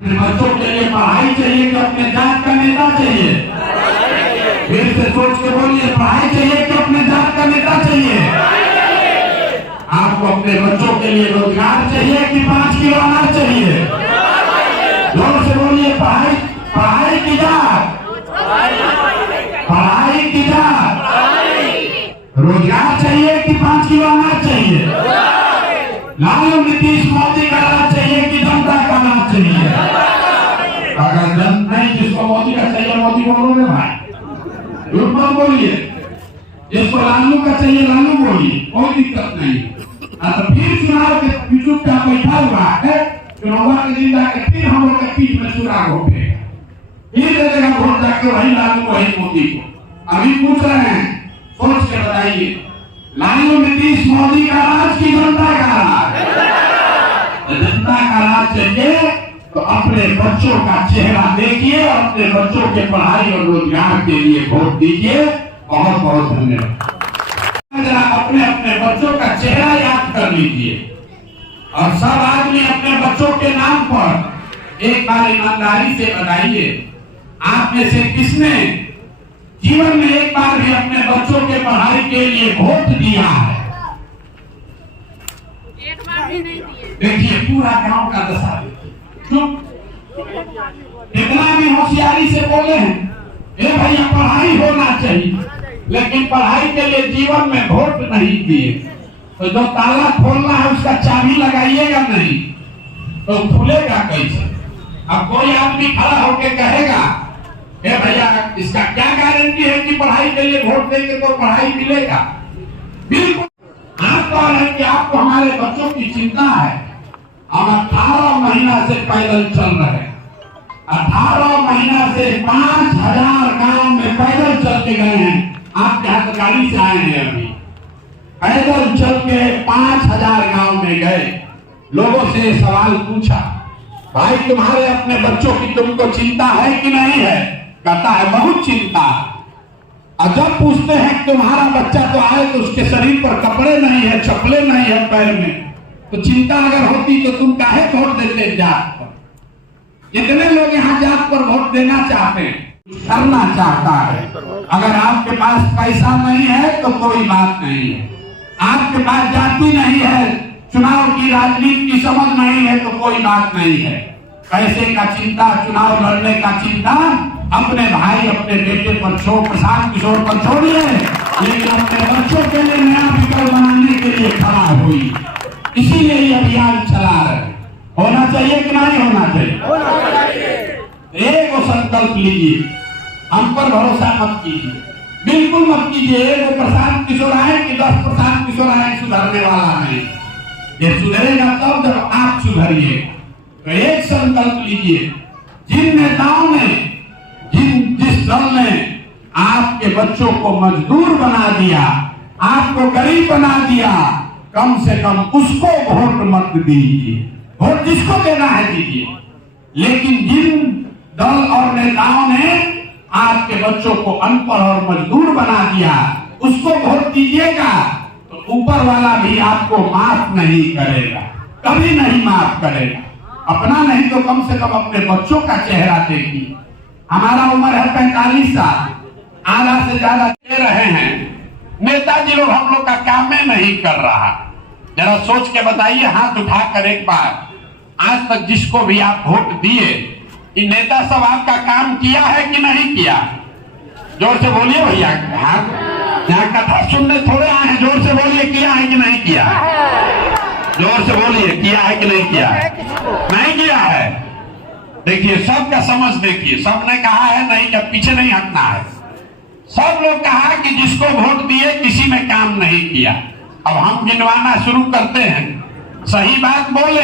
बच्चों के लिए पढ़ाई चाहिए कि अपने जात का नेता चाहिए? फिर से सोच के बोलिए, पढ़ाई चाहिए कि अपने जात का नेता चाहिए? आपको अपने बच्चों के लिए रोजगार चाहिए कि 5 किलो अनाज चाहिए? जोर से बोलिए, पढ़ाई पढ़ाई की जात, पढ़ाई की जात, रोजगार चाहिए कि 5 किलो अनाज चाहिए? लालू नीतीश मोदी का राज चाहिए कि जनता का राज चाहिए? अगर जनता नहीं, जिसको मोदी का चाहिए मोदी बोलोगे भाई, झूठ मत बोलिए। जिसको लालू का चाहिए लालू बोलिए, कोई दिक्कत नहीं। तो फिर चुनाव के चुप का बैठा हुआ है, चुनाव के दिन जाके फिर हम लोग के पीठ में चुनाव उठेगा, फिर दे देगा वोट जाके वही लालू वही मोदी को। अभी पूछ रहे हैं, सोच के बताइए, लालू नीतीश मोदी का राज की जनता का राज? जनता का राज चाहिए तो अपने बच्चों का चेहरा देखिए और अपने बच्चों के पढ़ाई और रोजगार के लिए वोट दीजिए। बहुत बहुत धन्यवाद। जरा अपने अपने बच्चों का चेहरा याद कर लीजिए और सब आदमी अपने बच्चों के नाम पर एक बार ईमानदारी से बताइए, आप में से किसने जीवन में एक बार भी अपने बच्चों के पढ़ाई के लिए वोट दिया है? एक बार भी नहीं दिए। देखिए पूरा गांव का दशा, इतना भी होशियारी से बोले हैं, ए भैया पढ़ाई होना चाहिए, लेकिन पढ़ाई के लिए जीवन में वोट नहीं दिए, तो जो ताला खोलना है उसका चाबी लगाइएगा नहीं तो खुलेगा कैसे? अब कोई आदमी खड़ा होकर कहेगा, ए भैया इसका क्या गारंटी है कि पढ़ाई के लिए वोट देंगे तो पढ़ाई मिलेगा? बिल्कुल। आप कह रहे हैं कि आपको हमारे बच्चों की चिंता है। हम 18 महीना से पैदल चल रहे हैं, 18 महीना से 5000 गांव में पैदल चल के गए हैं। आप यहाँ तो गाड़ी से आए हैं, अभी पैदल चल के 5000 गांव में गए, लोगों से सवाल पूछा, भाई तुम्हारे अपने बच्चों की तुमको चिंता है कि नहीं है? कहता है बहुत चिंता। और जब पूछते हैं तुम्हारा बच्चा तो आए तो उसके शरीर पर कपड़े नहीं है, चप्पलें नहीं है पैर में, तो चिंता अगर होती तो तुम काहे वोट देते जात पर? इतने लोग यहाँ जात पर वोट देना चाहते हैं, करना चाहता है। अगर आपके पास पैसा नहीं है तो कोई बात नहीं है, आपके पास जाति नहीं है, चुनाव की राजनीति की समझ नहीं है तो कोई बात नहीं है। पैसे का चिंता, चुनाव लड़ने का चिंता अपने भाई अपने बेटे पर प्रशांत किशोर पर छोड़िए, लेकिन अपने बच्चों के लिए नया विकल्प बनाने के लिए खड़ा हुई, इसीलिए ये अभियान चला रहे। होना चाहिए कि नहीं होना चाहिए? एक संकल्प लीजिए, हम पर भरोसा मत कीजिए, बिल्कुल मत कीजिए। एक प्रशांत किशोर आए कि 10 प्रशांत किशोर आए, सुधरने वाला नहीं। ये सुधरेगा तब जब आप सुधरिए। तो एक संकल्प लीजिए, जिन नेताओं ने जिस दल ने आपके बच्चों को मजदूर बना दिया, आपको गरीब बना दिया, कम से कम उसको वोट मत दीजिए। वोट जिसको देना है दीजिए, लेकिन जिन दल और नेताओं ने आपके बच्चों को अनपढ़ और मजदूर बना दिया, उसको वोट दीजिएगा तो ऊपर वाला भी आपको माफ नहीं करेगा, कभी नहीं माफ करेगा। अपना नहीं तो कम से कम अपने बच्चों का चेहरा देखिए। हमारा उम्र है 45 साल, आधा से ज्यादा दे रहे हैं, नेताजी लोग हम लोग का काम में नहीं कर रहा। जरा सोच के बताइए, हाथ उठाकर एक बार, आज तक जिसको भी आप वोट दिए, ये नेता सब आपका काम किया है कि नहीं किया? जोर से बोलिए भैया। यहाँ कथा सुनने थोड़े आए हैं, जोर से बोलिए, किया है कि नहीं किया? जोर से बोलिए, किया है कि नहीं किया? नहीं किया है। देखिए सबका समझ देखिए, सबने कहा है नहीं, जब पीछे नहीं हटना है। सब लोग कहा कि जिसको वोट दिए किसी ने काम नहीं किया। अब हम गिनवाना शुरू करते हैं, सही बात बोले